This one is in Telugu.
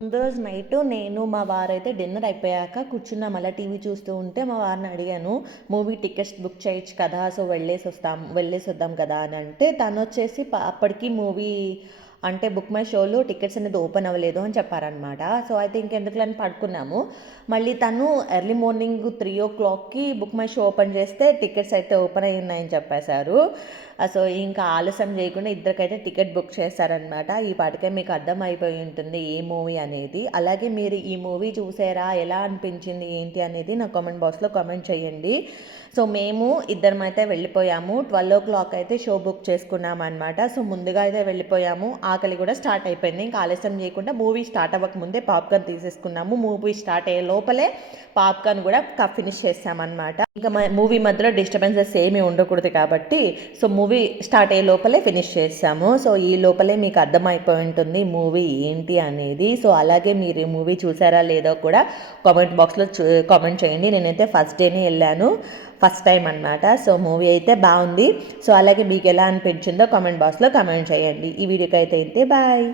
ముందు రోజు నైట్ నేను మా వారైతే డిన్నర్ అయిపోయాక కూర్చున్నాం అలా టీవీ చూస్తూ ఉంటే మా వారిని అడిగాను మూవీ టికెట్స్ బుక్ చేయొచ్చు కదా సో వెళ్ళేసి వద్దాం కదా అని అంటే తను వచ్చేసి అప్పటికి మూవీ అంటే బుక్ మై షోలో టికెట్స్ అనేది ఓపెన్ అవ్వలేదు అని చెప్పారనమాట. సో అయితే ఇంకెందుకులని పడుకున్నాము. మళ్ళీ తను ఎర్లీ మార్నింగ్ 3:00కి బుక్ మై షో ఓపెన్ చేస్తే టికెట్స్ అయితే ఓపెన్ అయ్యి ఉన్నాయని చెప్పేశారు. సో ఇంకా ఆలస్యం చేయకుండా ఇద్దరికైతే టికెట్ బుక్ చేశారనమాట. ఈ పాటికే మీకు అర్థం అయిపోయి ఉంటుంది ఏ మూవీ అనేది. అలాగే మీరు ఈ మూవీ చూసారా, ఎలా అనిపించింది ఏంటి అనేది నా కామెంట్ బాక్స్లో కామెంట్ చేయండి. సో మేము ఇద్దరం అయితే వెళ్ళిపోయాము. 12:00 అయితే షో బుక్ చేసుకున్నాం అనమాట. సో ముందుగా అయితే వెళ్ళిపోయాము. ఆకలి కూడా స్టార్ట్ అయిపోయింది. ఇంకా ఆలస్యం చేయకుండా మూవీ స్టార్ట్ అవ్వక ముందే పాప్కార్న్ తీసేసుకున్నాము. మూవీ స్టార్ట్ అయ్యే లోపలే పాప్కార్న్ కూడా ఫినిష్ చేసామన్నమాట. ఇంకా మూవీ మధ్యలో డిస్టర్బెన్సెస్ ఏమీ ఉండకూడదు కాబట్టి సో మూవీ స్టార్ట్ అయ్యే లోపలే ఫినిష్ చేసాము. సో ఈ లోపలే మీకు అర్థమైపోయి ఉంటుంది మూవీ ఏంటి అనేది. సో అలాగే మీరు ఈ మూవీ చూసారా లేదో కూడా కామెంట్ బాక్స్లో కామెంట్ చేయండి. నేనైతే ఫస్ట్ డేనే వెళ్ళాను, ఫస్ట్ టైం అనమాట. సో మూవీ అయితే బాగుంది. సో అలాగే మీకు ఎలా అనిపించిందో కామెంట్ బాక్స్లో కామెంట్ చేయండి. ఈ వీడియోకి అయితే బాయ్.